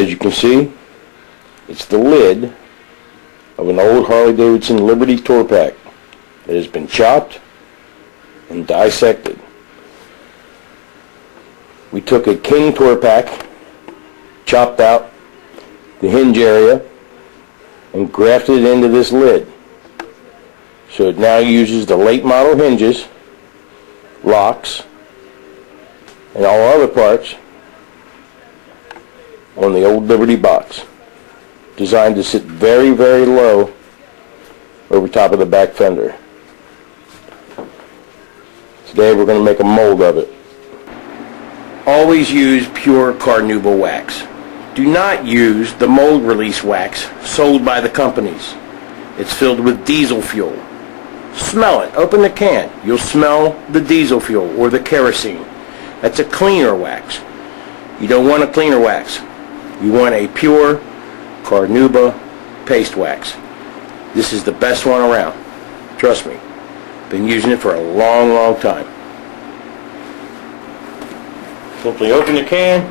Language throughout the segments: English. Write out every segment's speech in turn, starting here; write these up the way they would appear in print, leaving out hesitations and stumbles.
As you can see, it's the lid of an old Harley Davidson Liberty Tour Pack that has been chopped and dissected. We took a King Tour Pack, chopped out the hinge area, and grafted it into this lid. So it now uses the late model hinges, locks, and all other parts on the old Liberty box, designed to sit very, very low over top of the back fender. Today we're going to make a mold of it. Always use pure carnauba wax. Do not use the mold release wax sold by the companies. It's filled with diesel fuel. Smell it. Open the can. You'll smell the diesel fuel or the kerosene. That's a cleaner wax. You don't want a cleaner wax. You want a pure carnauba paste wax. This is the best one around. Trust me. Been using it for a long, long time. Simply open the can.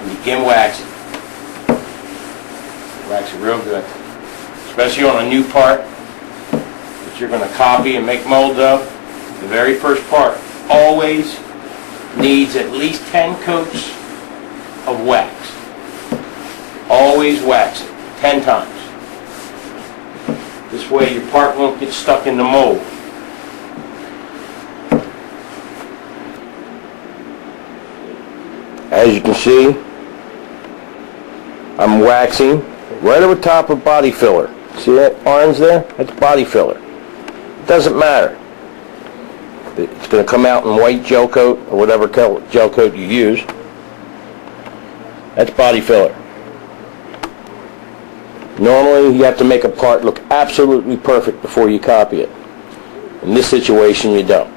And begin waxing. Wax it real good. Especially on a new part that you're going to copy and make molds of. The very first part always needs at least 10 coats of wax. Always wax it 10 times. This way your part won't get stuck in the mold. As you can see, I'm waxing right over top of body filler. See that orange there? That's body filler. It doesn't matter. It's going to come out in white gel coat or whatever gel coat you use. That's body filler. Normally you have to make a part look absolutely perfect before you copy it. In this situation you don't.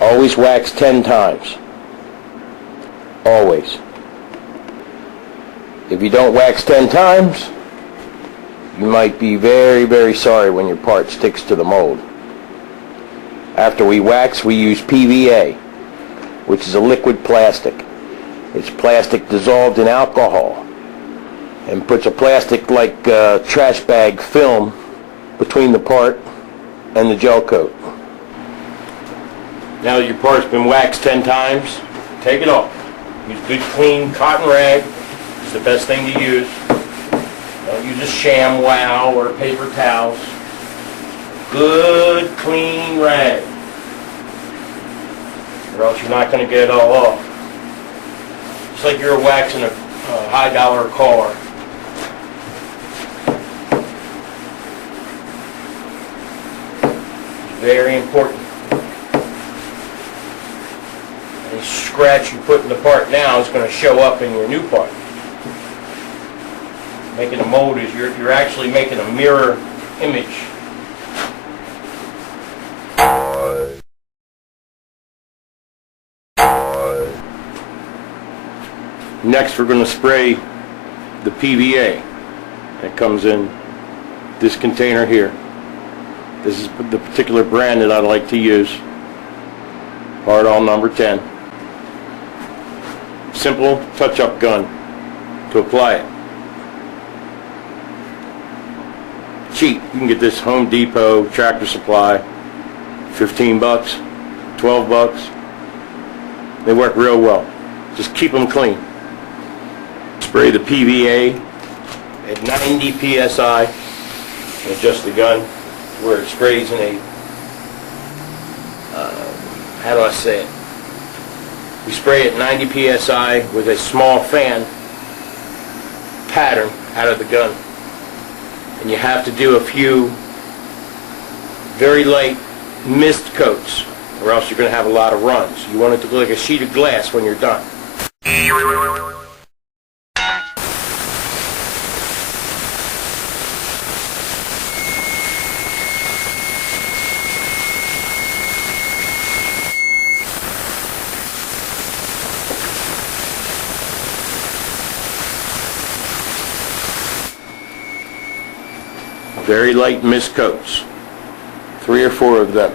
Always wax 10 times. Always. If you don't wax 10 times, you might be very, very sorry when your part sticks to the mold. After we wax, we use PVA, which is a liquid plastic. It's plastic dissolved in alcohol and puts a plastic-like trash bag film between the part and the gel coat. Now that your part's been waxed 10 times, take it off. Use good, clean cotton rag. It's the best thing to use. Don't use a sham wow or paper towels. Good, clean rag, or else you're not going to get it all off. It's like you're waxing a high-dollar car. It's very important. Any scratch you put in the part now is going to show up in your new part. Making a mold is you're actually making a mirror image. Next we're going to spray the PVA that comes in this container here. This is the particular brand that I like to use. Hardall number 10. Simple touch-up gun to apply it. Cheap. You can get this Home Depot, Tractor Supply, 15 bucks, 12 bucks. They work real well. Just keep them clean. Spray the PVA at 90 psi and adjust the gun where it sprays in a, how do I say it? We spray at 90 psi with a small fan pattern out of the gun. And you have to do a few very light mist coats, or else you're going to have a lot of runs. You want it to look like a sheet of glass when you're done. very light mist coats. 3 or 4 of them.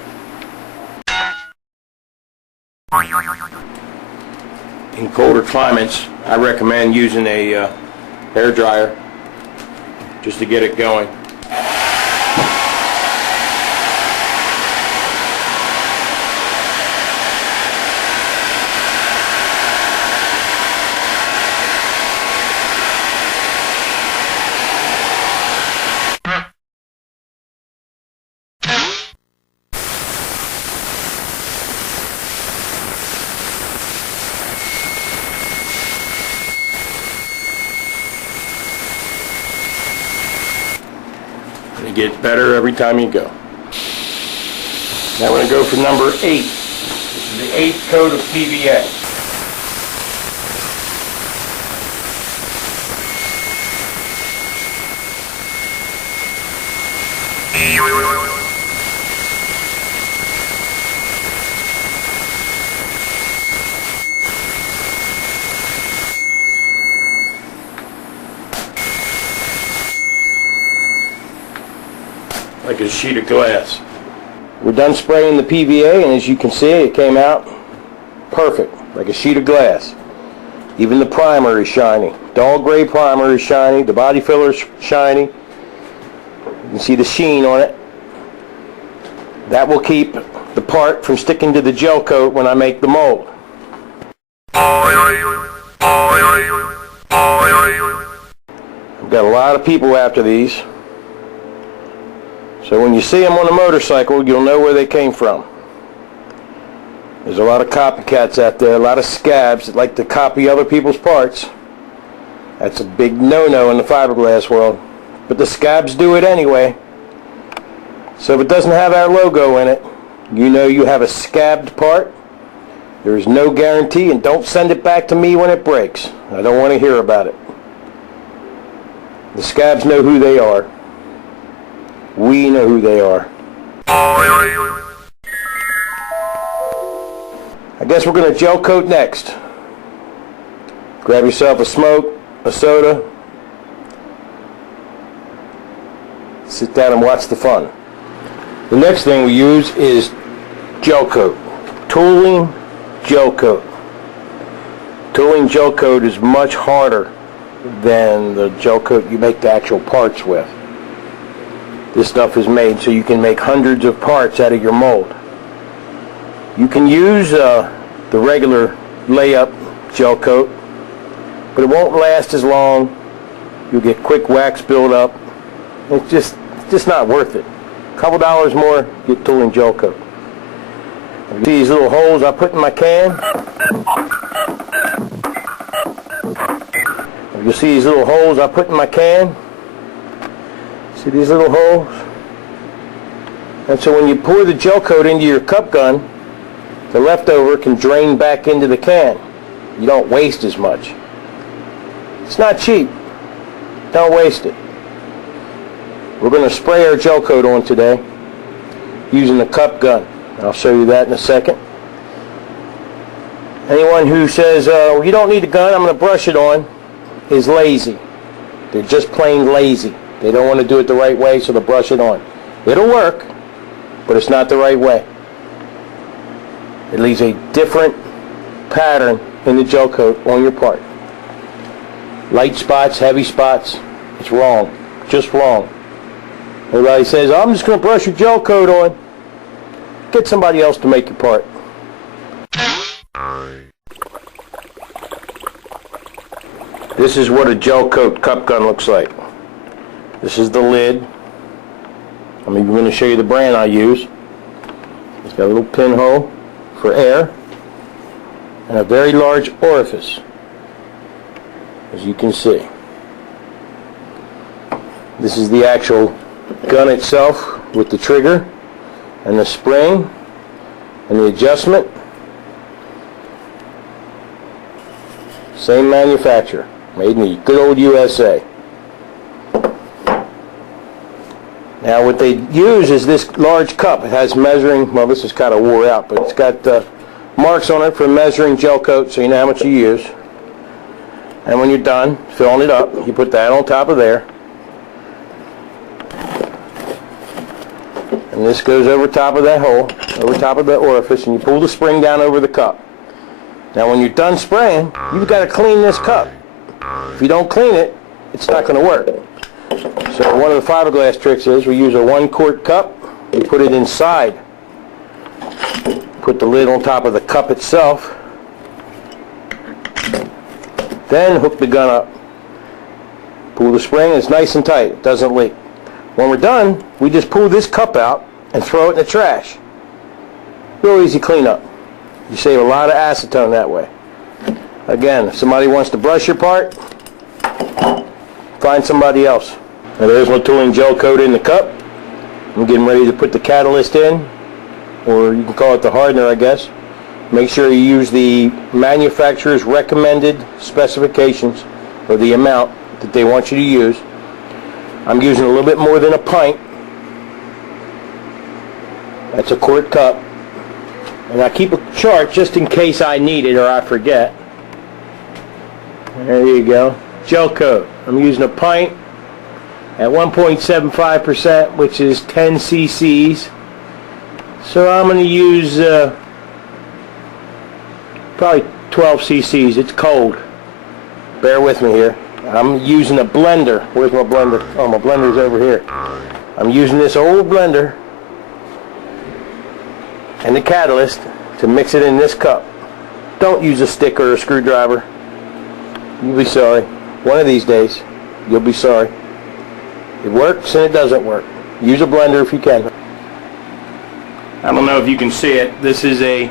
In colder climates, I recommend using a hair dryer just to get it going. It gets better every time you go. Now we're going to go for number 8. This is the 8th coat of PVA. Like a sheet of glass. We're done spraying the PVA, and as you can see, it came out perfect, like a sheet of glass. Even the primer is shiny. Dull gray primer is shiny. The body filler is shiny. You can see the sheen on it. That will keep the part from sticking to the gel coat when I make the mold. I've got a lot of people after these. So when you see them on a motorcycle, you'll know where they came from. There's a lot of copycats out there, a lot of scabs that like to copy other people's parts. That's a big no-no in the fiberglass world. But the scabs do it anyway. So if it doesn't have our logo in it, you know you have a scabbed part. There is no guarantee, and don't send it back to me when it breaks. I don't want to hear about it. The scabs know who they are. We know who they are. I guess we're going to gel coat next. Grab yourself a smoke, a soda. Sit down and watch the fun. The next thing we use is gel coat. Tooling gel coat. Tooling gel coat is much harder than the gel coat you make the actual parts with. This stuff is made so you can make hundreds of parts out of your mold. You can use the regular layup gel coat, but it won't last as long. You'll get quick wax buildup. It's just not worth it. A couple dollars more, get tooling gel coat. You see these little holes I put in my can? You see these little holes I put in my can? See these little holes? And so when you pour the gel coat into your cup gun, the leftover can drain back into the can. You don't waste as much. It's not cheap. Don't waste it. We're going to spray our gel coat on today using the cup gun. I'll show you that in a second. Anyone who says, well, you don't need a gun, I'm going to brush it on, is lazy. They're just plain lazy. They don't want to do it the right way, so they'll brush it on. It'll work, but it's not the right way. It leaves a different pattern in the gel coat on your part. Light spots, heavy spots, it's wrong. Just wrong. Everybody says, I'm just going to brush your gel coat on. Get somebody else to make your part. This is what a gel coat cup gun looks like. This is the lid. I'm even going to show you the brand I use. It's got a little pinhole for air and a very large orifice, as you can see. This is the actual gun itself with the trigger and the spring and the adjustment. Same manufacturer, made in the good old USA. Now what they use is this large cup. It has measuring, well, this is kind of wore out, but it's got marks on it for measuring gel coat, so you know how much you use. And when you're done filling it up, you put that on top of there. And this goes over top of that hole, over top of the orifice, and you pull the spring down over the cup. Now when you're done spraying, you've got to clean this cup. If you don't clean it, it's not going to work. So one of the fiberglass tricks is we use a 1-quart cup, we put it inside, put the lid on top of the cup itself, then hook the gun up. Pull the spring, and it's nice and tight, it doesn't leak. When we're done, we just pull this cup out and throw it in the trash. Real easy cleanup. You save a lot of acetone that way. Again, if somebody wants to brush your part, find somebody else. Now there's my tooling Gelcoat in the cup. I'm getting ready to put the catalyst in, or you can call it the hardener, I guess. Make sure you use the manufacturer's recommended specifications, or the amount that they want you to use. I'm using a little bit more than a pint. That's a quart cup. And I keep a chart just in case I need it or I forget. There you go. Gelcoat. I'm using a pint at 1.75%, which is 10 cc's. So I'm going to use probably 12 cc's. It's cold. Bear with me here. I'm using a blender. Where's my blender? Oh, my blender's over here. I'm using this old blender and the catalyst to mix it in this cup. Don't use a stick or a screwdriver. You'll be sorry. One of these days, you'll be sorry. It works and it doesn't work. Use a blender if you can. I don't know if you can see it. This is a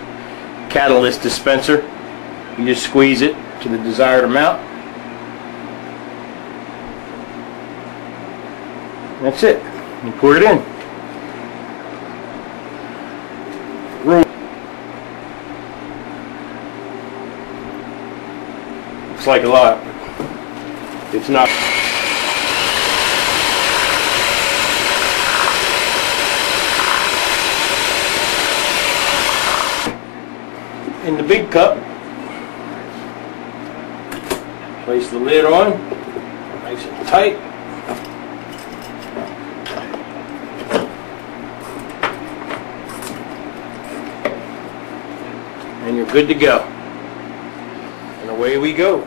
catalyst dispenser. You just squeeze it to the desired amount. That's it. You pour it in. Looks like a lot. It's not. In the big cup, place the lid on, nice and tight. And you're good to go. And away we go.